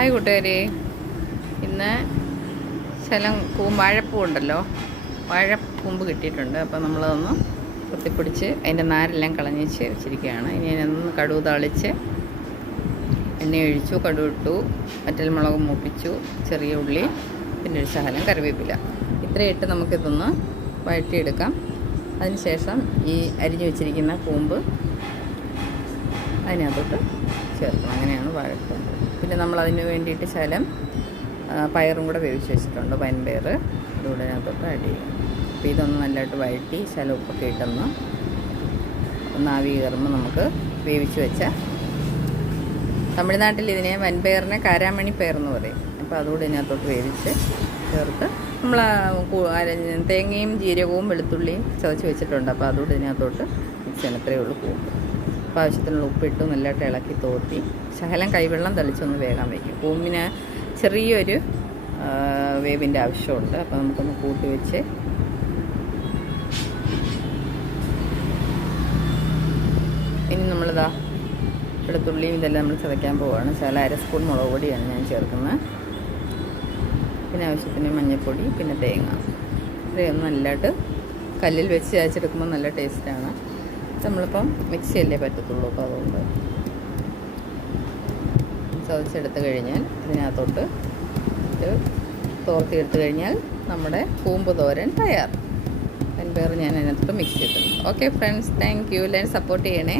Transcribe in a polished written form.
Hi കൂട്ടുകാരെ, ഇന്ന് ശലം വാഴപ്പൂ ഉണ്ടല്ലോ, വാഴക്കൂമ്പ് കിട്ടിയിട്ടുണ്ട്. അപ്പോൾ നമ്മളതൊന്ന് കുത്തിപ്പിടിച്ച് അതിൻ്റെ നാരെല്ലാം കളഞ്ഞിച്ച് വെച്ചിരിക്കുകയാണ്. ഇനി അതിനൊന്ന് കടുക് താളിച്ച് എണ്ണ ഒഴിച്ചു, കടുക് ഇട്ടു, വറ്റൽമുളക് മൂപ്പിച്ചു, ചെറിയ ഉള്ളി, പിന്നെ ഒരു ശകലം കറിവേപ്പില, ഇത്രയും ഇട്ട് നമുക്കിതൊന്ന് വഴറ്റിയെടുക്കാം. അതിനുശേഷം ഈ അരിഞ്ഞു വെച്ചിരിക്കുന്ന കൂമ്പ് അതിനകത്തോട്ട് ചേർക്കണം. അങ്ങനെയാണ് വാഴക്കൂമ്പ്. പിന്നെ നമ്മളതിന് വേണ്ടിയിട്ട് ശകലം പയറും കൂടെ വേവിച്ച് വെച്ചിട്ടുണ്ട്, വൻപയർ, അതുകൂടെ അതിനകത്തോട്ട് ആഡ് ചെയ്യും. അപ്പോൾ ഇതൊന്ന് നല്ലതായിട്ട് വഴറ്റി ശകലം ഉപ്പൊക്കെ ഇട്ടൊന്ന് ആവി കയറുമ്പോൾ നമുക്ക് വേവിച്ച് വെച്ച, തമിഴ്നാട്ടിൽ ഇതിനെ വൻപയറിനെ കാരാമണി പയർ എന്ന് പറയും. അപ്പോൾ അതുകൂടെ ഇതിനകത്തോട്ട് വേവിച്ച് ചേർത്ത് നമ്മൾ തേങ്ങയും ജീരകവും വെളുത്തുള്ളിയും ചതച്ച് വെച്ചിട്ടുണ്ട്. അപ്പോൾ അതുകൂടെ ഇതിനകത്തോട്ട് മിക്സ് ചെയ്യണം. ഇത്രയേ ഉള്ളൂ കൂമ്പ്. അപ്പോൾ ആവശ്യത്തിനുള്ള ഉപ്പിട്ട് നല്ലതായിട്ട് ഇളക്കി തോത്തി ശകലം കൈവെള്ളം തളിച്ചൊന്ന് വേഗം വയ്ക്കും. കൂമ്പിന് ചെറിയൊരു വേവിൻ്റെ ആവശ്യമുണ്ട്. അപ്പോൾ നമുക്കൊന്ന് കൂട്ടി വെച്ച് ഇനി നമ്മളിതാ വെളുത്തുള്ളിയും ഇതെല്ലാം നമ്മൾ ചതയ്ക്കാൻ പോവുകയാണ്. ശകലം 1 സ്പൂൺ മുളക് പൊടിയാണ് ഞാൻ ചേർക്കുന്നത്. പിന്നെ ആവശ്യത്തിന് മഞ്ഞൾപ്പൊടി, പിന്നെ തേങ്ങ. ഇത്രയൊന്ന് നല്ലതായിട്ട് കല്ലിൽ വെച്ച് ചതച്ചെടുക്കുമ്പോൾ നല്ല ടേസ്റ്റാണ്. നമ്മളിപ്പം മിക്സിയല്ലേ പറ്റത്തുള്ളൂ. അപ്പോൾ അതുകൊണ്ട് ചതച്ചെടുത്ത് കഴിഞ്ഞാൽ ഇതിനകത്തോട്ട് തോർത്തിയെടുത്ത് കഴിഞ്ഞാൽ നമ്മുടെ കൂമ്പ് തോരൻ തയ്യാർ. വൻപയർ ഞാൻ അതിനകത്തോട്ട് മിക്സ് ചെയ്തിട്ടുണ്ട്. Okay friends, thank you. എല്ലാവരും സപ്പോർട്ട് ചെയ്യണേ.